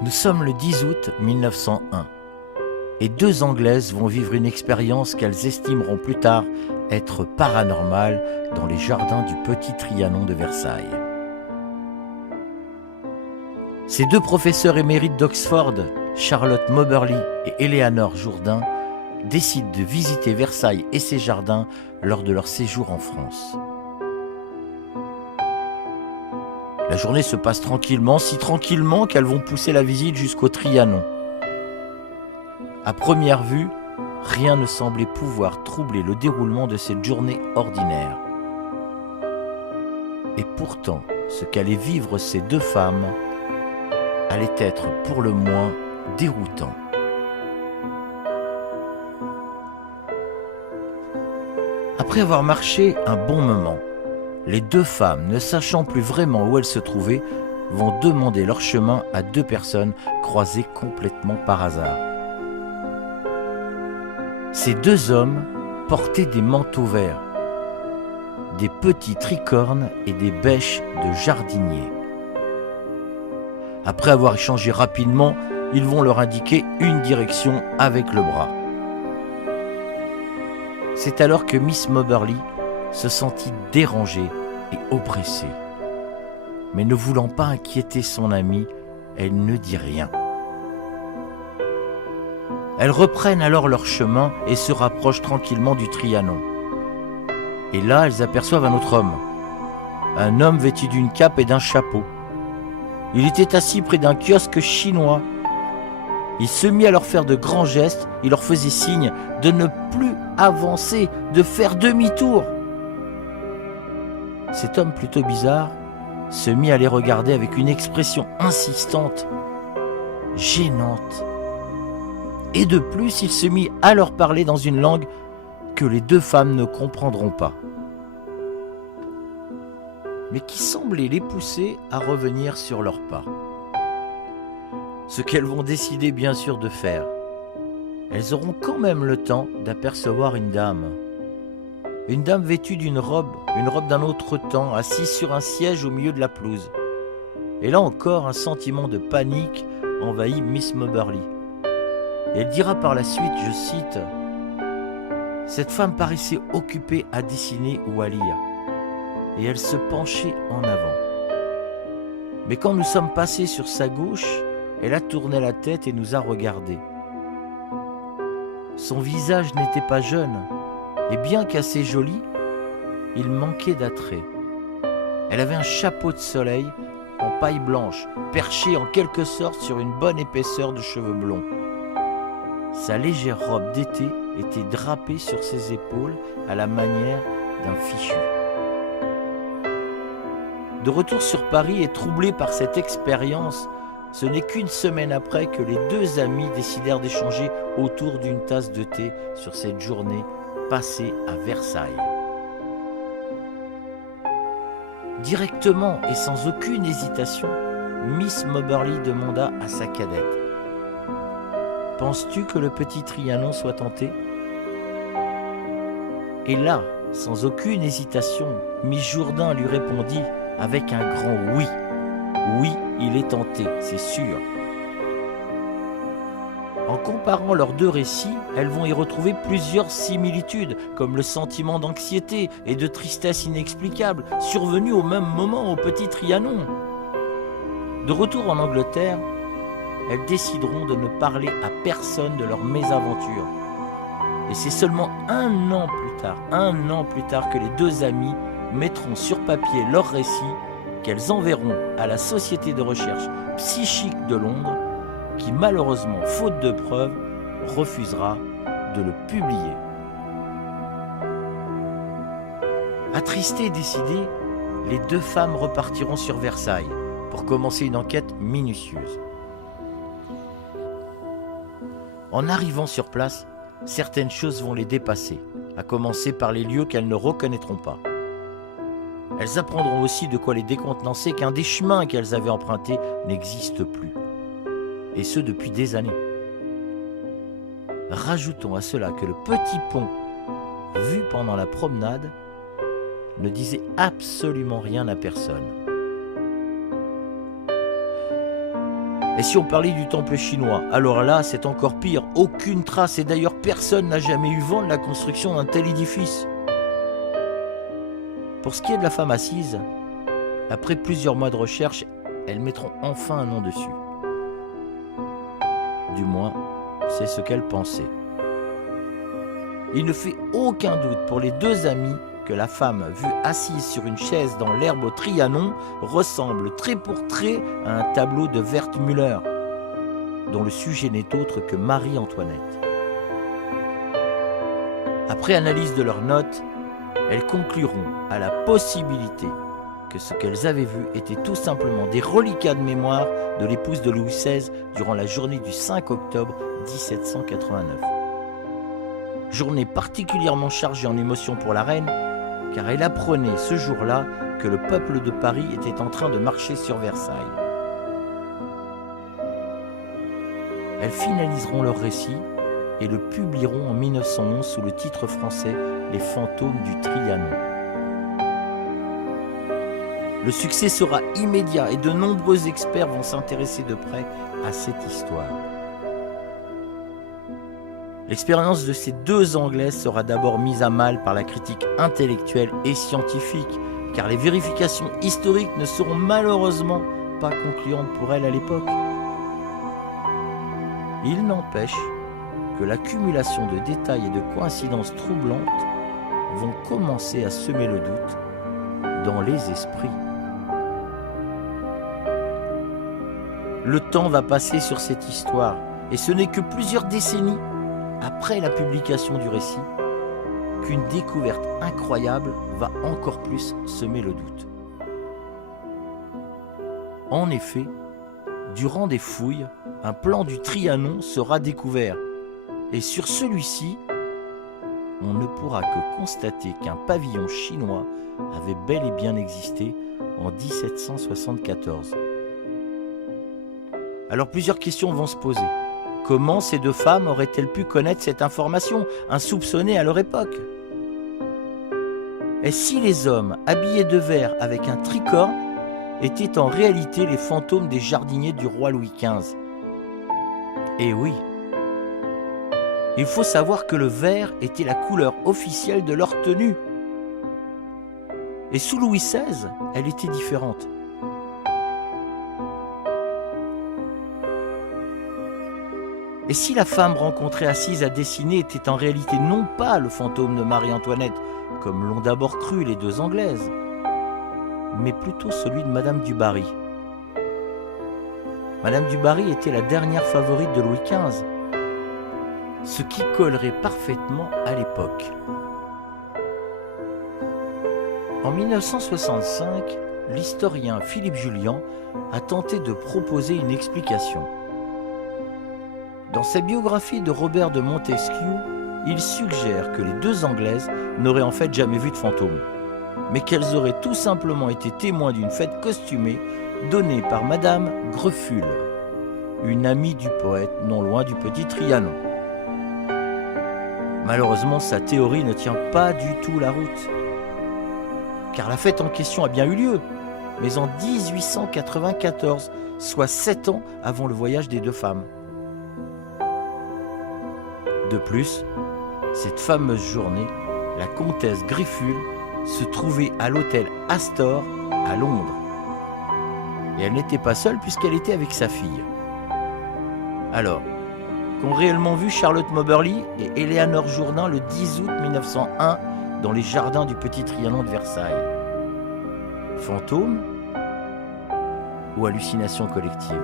Nous sommes le 10 août 1901 et deux Anglaises vont vivre une expérience qu'elles estimeront plus tard être paranormale dans les jardins du Petit Trianon de Versailles. Ces deux professeurs émérites d'Oxford, Charlotte Moberly et Eleanor Jourdain, décident de visiter Versailles et ses jardins lors de leur séjour en France. La journée se passe tranquillement, si tranquillement qu'elles vont pousser la visite jusqu'au Trianon. À première vue, rien ne semblait pouvoir troubler le déroulement de cette journée ordinaire. Et pourtant, ce qu'allaient vivre ces deux femmes allait être pour le moins déroutant. Après avoir marché un bon moment, les deux femmes, ne sachant plus vraiment où elles se trouvaient, vont demander leur chemin à deux personnes croisées complètement par hasard. Ces deux hommes portaient des manteaux verts, des petits tricornes et des bêches de jardiniers. Après avoir échangé rapidement, ils vont leur indiquer une direction avec le bras. C'est alors que Miss Moberly se sentit dérangée et oppressée. Mais ne voulant pas inquiéter son amie, elle ne dit rien. Elles reprennent alors leur chemin et se rapprochent tranquillement du Trianon. Et là, elles aperçoivent un autre homme. Un homme vêtu d'une cape et d'un chapeau. Il était assis près d'un kiosque chinois. Il se mit à leur faire de grands gestes, il leur faisait signe de ne plus avancer, de faire demi-tour. Cet homme plutôt bizarre se mit à les regarder avec une expression insistante, gênante. Et de plus, il se mit à leur parler dans une langue que les deux femmes ne comprendront pas, mais qui semblait les pousser à revenir sur leurs pas. Ce qu'elles vont décider bien sûr de faire. Elles auront quand même le temps d'apercevoir une dame vêtue d'une robe, une robe d'un autre temps, assise sur un siège au milieu de la pelouse. Et là encore, un sentiment de panique envahit Miss Moberly. Et elle dira par la suite, je cite, « Cette femme paraissait occupée à dessiner ou à lire, et elle se penchait en avant. Mais quand nous sommes passés sur sa gauche, elle a tourné la tête et nous a regardés. Son visage n'était pas jeune, et bien qu'assez joli, il manquait d'attrait. Elle avait un chapeau de soleil en paille blanche, perché en quelque sorte sur une bonne épaisseur de cheveux blonds. Sa légère robe d'été était drapée sur ses épaules à la manière d'un fichu. » De retour sur Paris et troublés par cette expérience, ce n'est qu'une semaine après que les deux amis décidèrent d'échanger autour d'une tasse de thé sur cette journée passée à Versailles. Directement et sans aucune hésitation, Miss Moberly demanda à sa cadette, « Penses-tu que le Petit Trianon soit tenté ?» Et là, sans aucune hésitation, Miss Jourdain lui répondit avec un grand oui. Oui, il est tenté, c'est sûr. En comparant leurs deux récits, elles vont y retrouver plusieurs similitudes, comme le sentiment d'anxiété et de tristesse inexplicable, survenu au même moment au Petit Trianon. De retour en Angleterre, elles décideront de ne parler à personne de leur mésaventure. Et c'est seulement un an plus tard que les deux amies mettront sur papier leur récit qu'elles enverront à la Société de recherche psychique de Londres, qui malheureusement, faute de preuves, refusera de le publier. Attristées et décidées, les deux femmes repartiront sur Versailles pour commencer une enquête minutieuse. En arrivant sur place, certaines choses vont les dépasser, à commencer par les lieux qu'elles ne reconnaîtront pas. Elles apprendront aussi de quoi les décontenancer qu'un des chemins qu'elles avaient empruntés n'existe plus. Et ce depuis des années. Rajoutons à cela que le petit pont, vu pendant la promenade, ne disait absolument rien à personne. Et si on parlait du temple chinois, alors là, c'est encore pire. Aucune trace, et d'ailleurs personne n'a jamais eu vent de la construction d'un tel édifice. Pour ce qui est de la femme assise, après plusieurs mois de recherche, elles mettront enfin un nom dessus. Du moins, c'est ce qu'elles pensaient. Il ne fait aucun doute pour les deux amis que la femme vue assise sur une chaise dans l'herbe au Trianon ressemble trait pour trait à un tableau de Wertmüller, dont le sujet n'est autre que Marie-Antoinette. Après analyse de leurs notes, elles concluront à la possibilité que ce qu'elles avaient vu était tout simplement des reliquats de mémoire de l'épouse de Louis XVI durant la journée du 5 octobre 1789. Journée particulièrement chargée en émotions pour la reine, car elle apprenait ce jour-là que le peuple de Paris était en train de marcher sur Versailles. Elles finaliseront leur récit et le publieront en 1911 sous le titre français « Les fantômes du Trianon ». Le succès sera immédiat et de nombreux experts vont s'intéresser de près à cette histoire. L'expérience de ces deux Anglaises sera d'abord mise à mal par la critique intellectuelle et scientifique, car les vérifications historiques ne seront malheureusement pas concluantes pour elles à l'époque. Il n'empêche que l'accumulation de détails et de coïncidences troublantes vont commencer à semer le doute dans les esprits. Le temps va passer sur cette histoire, et ce n'est que plusieurs décennies après la publication du récit qu'une découverte incroyable va encore plus semer le doute. En effet, durant des fouilles, un plan du Trianon sera découvert, et sur celui-ci, on ne pourra que constater qu'un pavillon chinois avait bel et bien existé en 1774. Alors plusieurs questions vont se poser. Comment ces deux femmes auraient-elles pu connaître cette information, insoupçonnée à leur époque? Et si les hommes habillés de vert avec un tricorne étaient en réalité les fantômes des jardiniers du roi Louis XV? Eh oui! Il faut savoir que le vert était la couleur officielle de leur tenue. Et sous Louis XVI, elle était différente. Et si la femme rencontrée assise à dessiner était en réalité non pas le fantôme de Marie-Antoinette, comme l'ont d'abord cru les deux Anglaises, mais plutôt celui de Madame du Barry. Madame du Barry était la dernière favorite de Louis XV, ce qui collerait parfaitement à l'époque. En 1965, l'historien Philippe Julian a tenté de proposer une explication. Dans sa biographie de Robert de Montesquieu, il suggère que les deux Anglaises n'auraient en fait jamais vu de fantôme, mais qu'elles auraient tout simplement été témoins d'une fête costumée donnée par Madame Greffule, une amie du poète non loin du petit Trianon. Malheureusement, sa théorie ne tient pas du tout la route, car la fête en question a bien eu lieu, mais en 1894, soit 7 ans avant le voyage des deux femmes. De plus, cette fameuse journée, la comtesse Greffule se trouvait à l'hôtel Astor à Londres. Et elle n'était pas seule puisqu'elle était avec sa fille. Alors, qu'ont réellement vu Charlotte Moberly et Éléanore Jourdain le 10 août 1901 dans les jardins du Petit Trianon de Versailles? Fantôme ou hallucination collective?